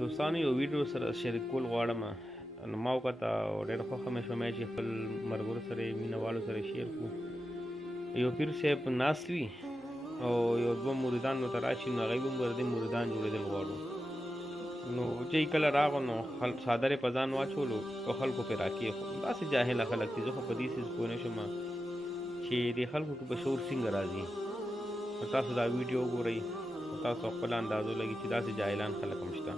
دوستانو یو ویډیو سره شریکول غواړم نو ما وکته او ډېره خوښه مې شوه چې خپل ملګرو سره یې مینهوالو سره شیر کړو. یو پیر صاحب ناست وي او یو دوه مریدان ورته راشي نو هغوی به هم ورته مریدان جوړېدل غواړو. نو چې کله راغو نو څادر یې په ځان واچولو او خلکو پرې راکېښود. داسې جاهله خلک دي، زه خو په دې څیز پوه نه شم چې دې خلکو کې به شعور څنګه راځي. نو تاسو دا ویډیو وګورئ او تاسو خپله اندازو لګي چې داسې جاهلان خلک هم شته.